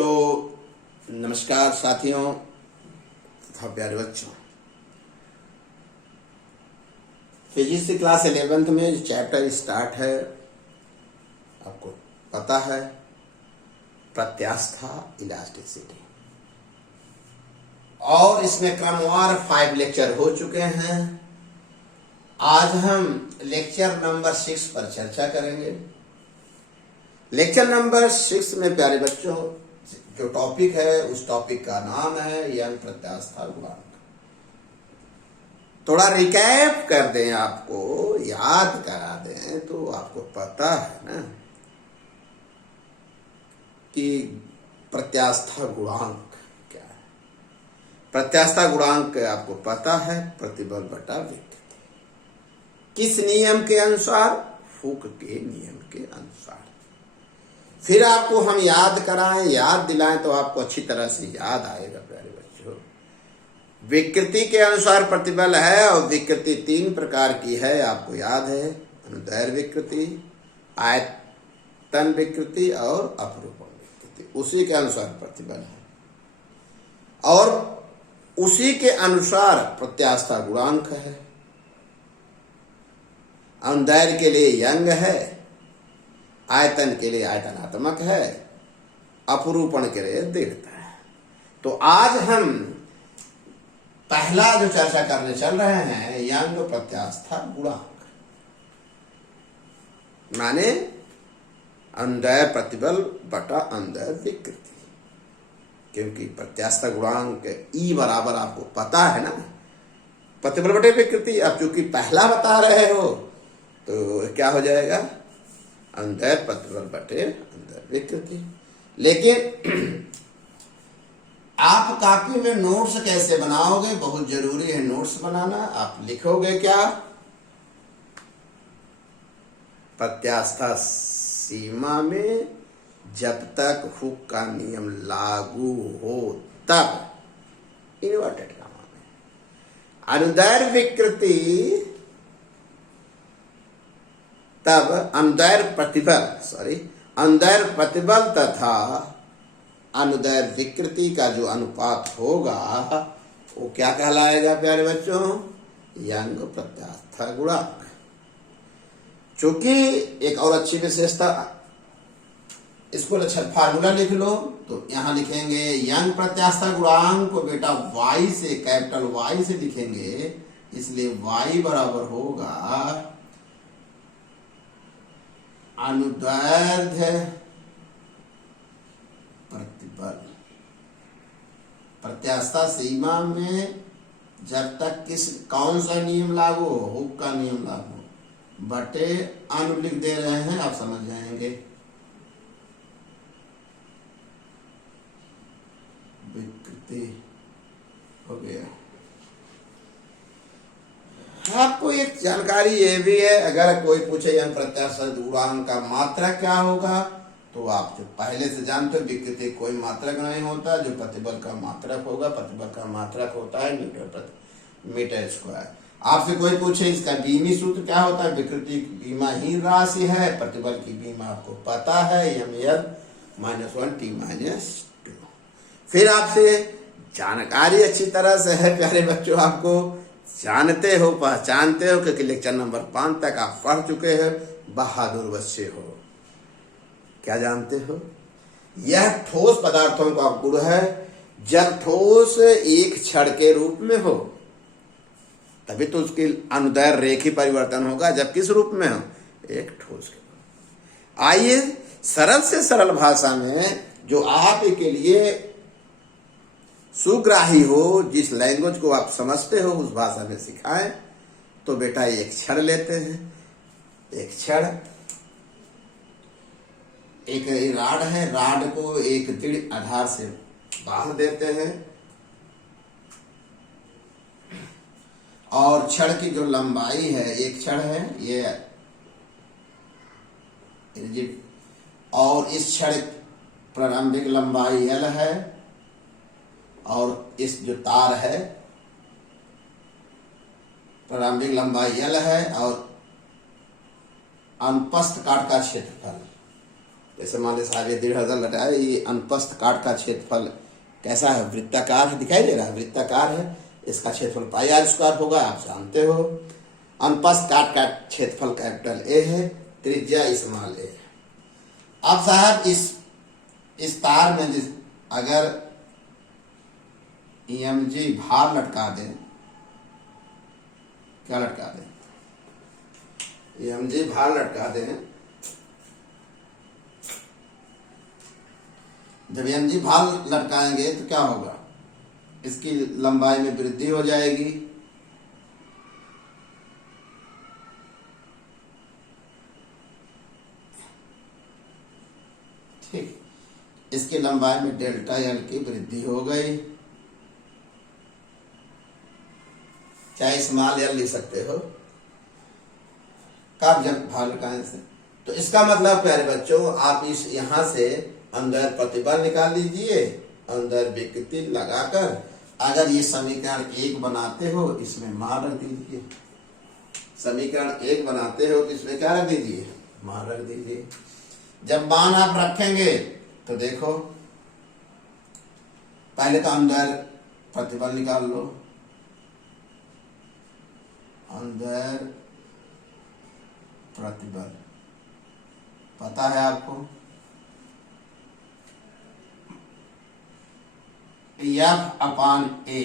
Hello, नमस्कार साथियों तथा प्यारे बच्चों। फिजिक्स की क्लास 11th में जो चैप्टर स्टार्ट है आपको पता है, प्रत्यास्था इलास्टिसिटी, और इसमें क्रमवार 5 लेक्चर हो चुके हैं। आज हम लेक्चर नंबर 6 पर चर्चा करेंगे। लेक्चर नंबर 6 में प्यारे बच्चों जो टॉपिक है उस टॉपिक का नाम है यंग प्रत्यास्था गुणांक। थोड़ा रिकैप कर दें, आपको याद करा दें तो आपको पता है ना कि प्रत्यास्था गुणांक क्या है। प्रत्यास्था गुणांक आपको पता है, प्रतिबल बटा विकृति। किस नियम के अनुसार? हुक के नियम के अनुसार। फिर आपको हम याद कराएं, याद दिलाएं तो आपको अच्छी तरह से याद आएगा प्यारे बच्चों। विकृति के अनुसार प्रतिबल है और विकृति 3 प्रकार की है, आपको याद है। अनुदैर्घ्य विकृति, आयतन विकृति और अपरूपण विकृति। उसी के अनुसार प्रतिबल है और उसी के अनुसार प्रत्यास्था गुणांक है। अनुदैर्घ्य के लिए यंग है, आयतन के लिए आयतनात्मक है, अपरूपण के लिए दीर्घता है। तो आज हम पहला जो चर्चा करने चल रहे हैं यंग प्रत्यास्था गुणांक, माने अनुदैर्घ्य प्रतिबल बटा अनुदैर्घ्य विकृति। क्योंकि प्रत्यास्था गुणांक ई बराबर आपको पता है ना, प्रतिबल बटे विकृति। अब चूंकि पहला बता रहे हो तो क्या हो जाएगा? अनुदैर्घ्य प्रतिबल बटे अनुदैर्घ्य विकृति। लेकिन आप कॉपी में नोट्स कैसे बनाओगे? बहुत जरूरी है नोट्स बनाना। आप लिखोगे क्या? प्रत्यास्था सीमा में जब तक हुक का नियम लागू हो तब, इन्वर्टेड कॉमा में, अनुदैर्घ्य विकृति तब अनुदैर्घ्य प्रतिबल तथा अनुदैर्घ्य विकृति का जो अनुपात होगा वो क्या कहलाएगा प्यारे बच्चों? यंग प्रत्यास्था गुणांक। चूंकि एक और अच्छी विशेषता, इसको अच्छा फार्मूला लिख लो तो यहां लिखेंगे यंग प्रत्यास्था गुणांक को बेटा y से, कैपिटल Y से लिखेंगे, इसलिए y बराबर होगा अनुदैर्घ्य प्रतिबल। प्रत्यास्था सीमा में जब तक कौन सा नियम लागू हो? हुक का नियम लागू बटे अनु लिख दे रहे हैं, आप समझ जाएंगे। विकृति हो गया। आपको एक जानकारी ये भी है, अगर कोई पूछे यंग प्रत्यास्था गुणांक का मात्रक क्या होगा तो आप जो पहले से जानते हो विकृति कोई मात्रक नहीं होता। जो प्रतिबल का मात्रक होगा, प्रतिबल का मात्रक होता है मीटर स्क्वायर। आपसे कोई पूछे इसका बीमी सूत्र क्या होता है? विकृति की बीमाहीन राशि है, प्रतिबल की बीमा आपको पता है, -1 t-2। फिर आपसे जानकारी अच्छी तरह से है प्यारे बच्चों, आपको जानते हो, पहचानते हो, क्योंकि लेक्चर नंबर 5 तक आप पढ़ चुके हो। बहादुर बच्चे हो। क्या जानते हो? यह ठोस पदार्थों का गुण है। जब ठोस एक क्षण के रूप में हो तभी तो उसकी अनुदैर्घ्य रेखीय परिवर्तन होगा। जब किस रूप में हो? एक ठोस के रूप। आइए सरल से सरल भाषा में जो आपके लिए सुग्राही हो, जिस लैंग्वेज को आप समझते हो उस भाषा में सिखाएं। तो बेटा एक क्षण लेते हैं, एक क्षण, एक राड है, राड को एक दृढ़ आधार से बांध देते हैं और क्षण की जो लंबाई है, एक क्षण है ये, और इस क्षण प्रारंभिक लंबाई L है और इस जो तार है प्रारंभिक लंबाई L है और अनुप्रस्थ काट का क्षेत्रफल जैसे मान लीजिए साहब ये 1,500 लटाए, ये अनुप्रस्थ काट का क्षेत्रफल कैसा है, वृत्ताकार है, दिखाई दे रहा है, वृत्ताकार है, इसका क्षेत्रफल पाई आर स्क्वायर होगा, आप जानते हो। अनुप्रस्थ काट का क्षेत्रफल कैपिटल ए है, त्रिज्या स्मॉल ए है। अब साहब इस तार में अगर EMG भार लटका दें, क्या लटका दें, EMG भार लटका दें, जब EMG भार लटकाएंगे तो क्या होगा, इसकी लंबाई में वृद्धि हो जाएगी, ठीक, इसकी लंबाई में डेल्टा एल की वृद्धि हो गई। क्या स्मॉल एल लिख सकते हो कब, जब भार लटकाने से। तो इसका मतलब प्यारे बच्चों, आप इस यहां से अंदर प्रतिबल निकाल लीजिए, अंदर विकृति लगाकर अगर ये समीकरण 1 बनाते हो, इसमें मान रख दीजिए। समीकरण 1 बनाते हो तो इसमें क्या रख दीजिए, मान रख दीजिए। जब मान आप रखेंगे तो देखो, पहले तो अंदर प्रतिबल निकाल लो, अंदर प्रतिबल पता है आपको, F/A,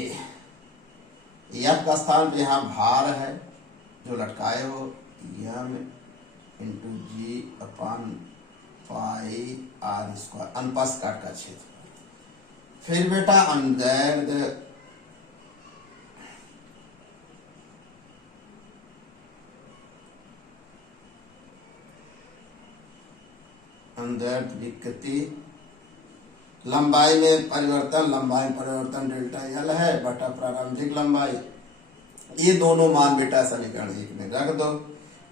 F का स्थान पे यहाँ भार है जो लटकाए हो, m/G/πr², अनुप्रस्थ काट का क्षेत्र। फिर बेटा अंदर विकृति, लंबाई में परिवर्तन डेल्टा एल है बटा प्रारंभिक लंबाई। ये दोनों मान बेटा समीकरण 1 में रख दो।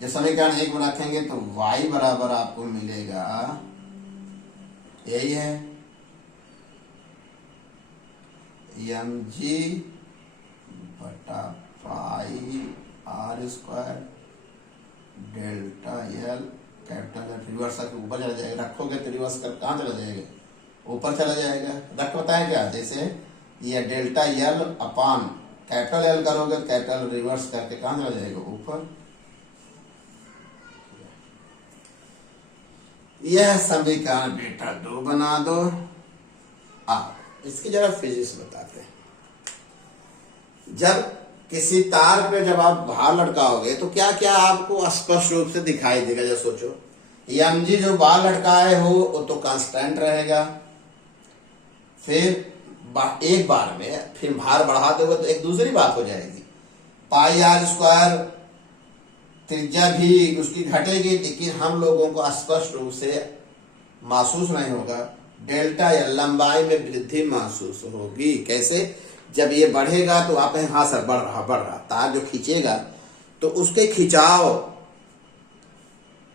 जब समीकरण 1 में रखेंगे तो y बराबर आपको मिलेगा, यही है, mg बटा पाई r² delta L capital L. Reverse करके ऊपर चला जाएगा, रखोगे तो रिवर्स कर कहाँ चला जाएगा, ऊपर चला जाएगा। रख बताएं क्या, जैसे ये डेल्टा एल अपान कैपिटल एल करोगे तो कैपिटल रिवर्स करके कहाँ चला जाएगा, ऊपर। यह समीकरण बेटा 2 बना दो। अब इसकी जरा फिजिक्स बताते हैं। जब किसी तार पे जब आप भार लटकाओगे तो क्या क्या आपको स्पष्ट रूप से दिखाई देगा, जब सोचो, mg जो भार लटकाए हो वो तो कांस्टेंट रहेगा, फिर एक बार में फिर भार बढ़ा दोगे तो एक दूसरी बात हो जाएगी, पाई r² त्रिज्या भी उसकी घटेगी, लेकिन हम लोगों को स्पष्ट रूप से महसूस नहीं होगा, डेल्टा या लंबाई में वृद्धि महसूस होगी। कैसे, जब ये बढ़ेगा तो आप हाँ सर बढ़ रहा, तार जो खींचेगा तो उसके खिंचाव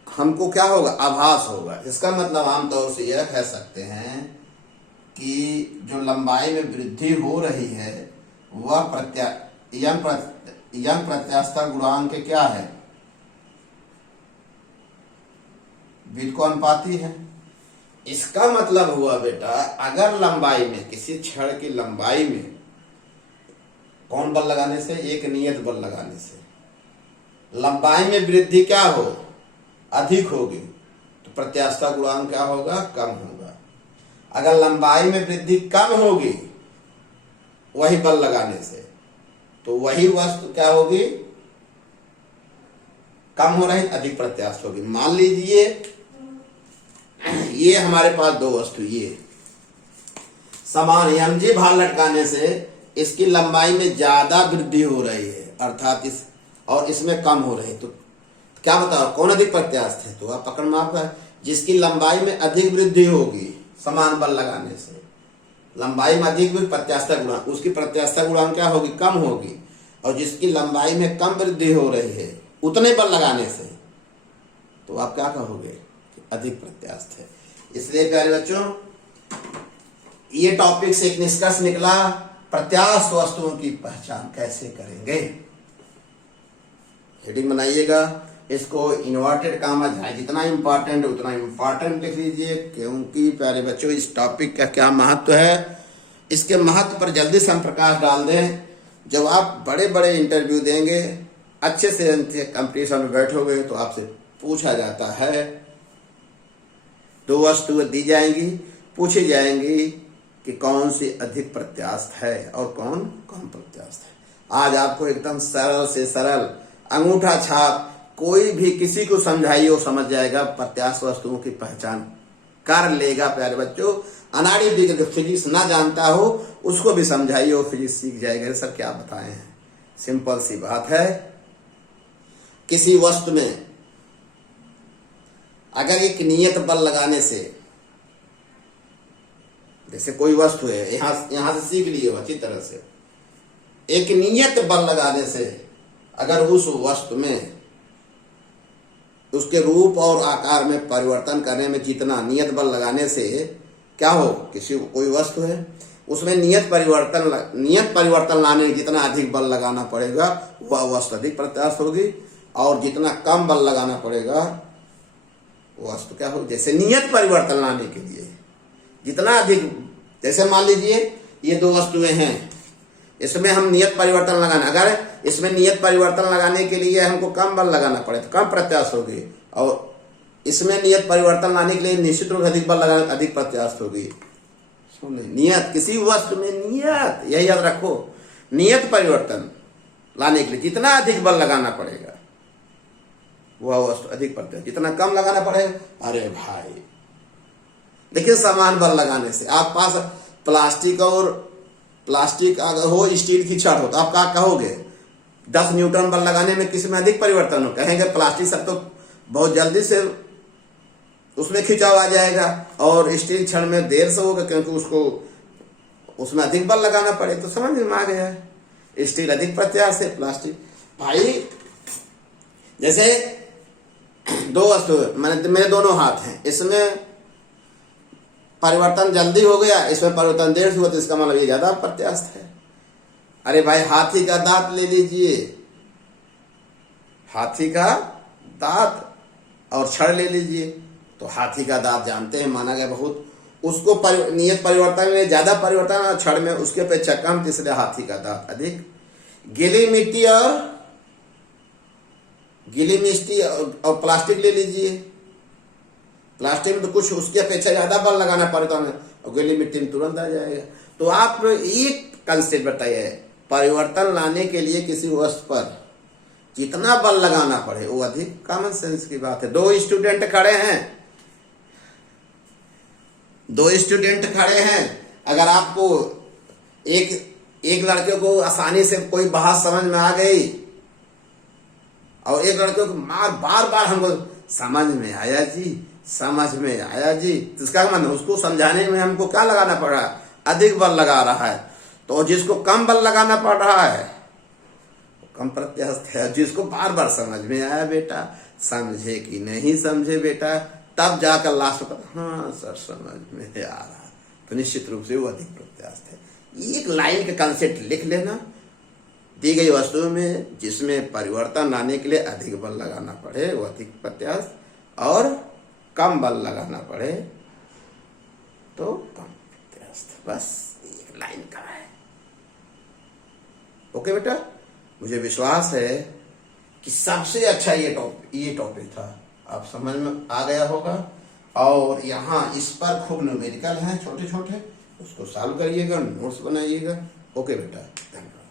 हमको क्या होगा, आभास होगा। इसका मतलब आमतौर से यह कह सकते हैं कि जो लंबाई में वृद्धि हो रही है वह यंग प्रत्यास्थ गुणांक के क्या है, व्युत्क्रमानुपाती है। इसका मतलब हुआ बेटा, अगर लंबाई में, किसी छड़ की लंबाई में कौन बल लगाने से, एक नियत बल लगाने से लंबाई में वृद्धि क्या हो, अधिक होगी, तो प्रत्यास्थ गुणांक क्या होगा, कम होगा। अगर लंबाई में वृद्धि कम होगी वही बल लगाने से, तो वही वस्तु क्या होगी, कम हो रही, अधिक प्रत्यास्थ होगी। मान लीजिए ये हमारे पास दो वस्तु, ये समान mg भार लटकाने से इसकी लंबाई में ज्यादा वृद्धि हो रही है, अर्थात इसमें कम हो रही है, तो क्या बताओ कौन अधिक प्रत्यास्थ है, तो आप पकड़ में आपका, जिसकी लंबाई में अधिक वृद्धि होगी समान बल लगाने से, लंबाई में अधिक प्रत्यास्थ गुणांक, उसकी प्रत्यास्थ गुणांक क्या होगी, कम होगी, और जिसकी लंबाई में कम वृद्धि हो रही है उतने बल लगाने से, तो आप क्या कहोगे, अधिक प्रत्यास्थ है। इसलिए प्यारे बच्चों, ये टॉपिक से एक निष्कर्ष निकला, प्रत्यास्थ वस्तुओं की पहचान कैसे करेंगे। हेडिंग बनाइएगा, इसको इन्वर्टेड कामा है, जितना इंपॉर्टेंट उतना इंपॉर्टेंट लिख लीजिए, क्योंकि प्यारे बच्चों इस टॉपिक का क्या महत्व है, इसके महत्व पर जल्दी से हम प्रकाश डाल दें। जब आप बड़े बड़े इंटरव्यू देंगे, अच्छे से कंपटीशन में बैठोगे, तो आपसे पूछा जाता है, 2 वस्तुएं दी जाएंगी, पूछी जाएंगी कि कौन सी अधिक प्रत्यास्थ है और कौन कम प्रत्यास्थ है। आज आपको एकदम सरल से सरल अंगूठा छाप कोई भी किसी को समझाइए वो समझ जाएगा, प्रत्यास्थ वस्तुओं की पहचान कर लेगा। प्यारे बच्चों, अनाड़ी फिजिक्स ना जानता हो उसको भी समझाइए, वो फिजिक्स सीख जाएगा। सर क्या बताएं, सिंपल सी बात है, किसी वस्तु में अगर एक नियत बल लगाने से, जैसे कोई वस्तु है, यहां से सीख लिए अच्छी तरह से, एक नियत बल लगाने से अगर उस वस्तु में उसके रूप और आकार में परिवर्तन करने में जितना नियत बल लगाने से क्या हो, कोई वस्तु है उसमें नियत परिवर्तन लाने में जितना अधिक बल लगाना पड़ेगा वह वस्तु अधिक प्रत्यास्थ होगी, और जितना कम बल लगाना पड़ेगा वस्तु क्या होगी। जैसे नियत परिवर्तन लाने के लिए जितना अधिक, जैसे मान लीजिए ये 2 वस्तुएं हैं, इसमें हम नियत परिवर्तन लगाना, अगर इसमें नियत परिवर्तन लगाने के लिए हमको कम बल लगाना पड़े तो कम प्रत्यास्थ होगी, और इसमें नियत परिवर्तन लाने के लिए निश्चित रूप से अधिक बल लगाना अधिक प्रत्यास्थ होगी। नियत, किसी वस्तु में नियत, यही याद रखो, नियत परिवर्तन लाने के लिए जितना अधिक बल लगाना पड़ेगा वह वस्तु अधिक प्रत्यास्थ, जितना कम लगाना पड़ेगा, अरे भाई देखिए समान बल लगाने से आप पास प्लास्टिक अगर हो, स्टील की छड़ हो, तो आप क्या कहोगे, 10 न्यूटन बल लगाने में किस में अधिक परिवर्तन हो, कहेंगे प्लास्टिक सब तो बहुत जल्दी से उसमें खिंचाव आ जाएगा, और स्टील छड़ में देर से होगा क्योंकि उसको उसमें अधिक बल लगाना पड़े। तो समझ में आ गया है, स्टील अधिक प्रत्यास्थ है, प्लास्टिक। भाई जैसे 2 वस्तु, मेरे दोनों हाथ हैं, इसमें परिवर्तन जल्दी हो गया, इसमें परिवर्तन देर से हुआ, तो इसका मतलब ये ज्यादा प्रत्यास्थ है। अरे भाई हाथी का दांत ले लीजिए, हाथी का दांत और छड़ ले लीजिए, तो हाथी का दांत जानते हैं माना गया बहुत, उसको नियत परिवर्तन में ज्यादा परिवर्तन और छड़ में उसके अपेक्षा कम, इसलिए हाथी का दांत अधिक। गीली मिट्टी और प्लास्टिक ले लीजिए, प्लास्टिक में तो कुछ उसकी अपेक्षा ज्यादा बल लगाना पड़ता है, और गीली मिट्टी में तुरंत आ जाएगा। तो आप एक कंसेप्ट बताइए, परिवर्तन लाने के लिए किसी वस्तु पर जितना बल लगाना पड़े वो अधिक, कॉमन सेंस की बात है। 2 स्टूडेंट खड़े हैं, अगर आपको एक लड़के को आसानी से कोई बात समझ में आ गई और एक लड़के को बार बार हमको समझ में आया जी, तो इसका मतलब उसको समझाने में हमको क्या लगाना पड़ रहा है, अधिक बल लगा रहा है। तो जिसको कम बल लगाना पड़ रहा है कम प्रत्यास्थ है, जिसको बार बार समझ में आया बेटा, समझे कि नहीं समझे बेटा, तब जाकर लास्ट पर हाँ सर समझ में आ रहा, तो निश्चित रूप से वो अधिक प्रत्यास्थ है। एक लाइन का कंसेप्ट लिख लेना, दी गई वस्तु में जिसमें परिवर्तन लाने के लिए अधिक बल लगाना पड़े वो अधिक प्रत्यास्थ, और कम बल लगाना पड़े तो कम प्रत्यास्थ। बस एक लाइन का है। ओके बेटा, मुझे विश्वास है कि सबसे अच्छा ये टॉपिक था, आप समझ में आ गया होगा। और यहाँ इस पर खूब न्यूमेरिकल हैं छोटे छोटे, उसको सॉल्व करिएगा, नोट्स बनाइएगा। ओके बेटा, धन्यवाद।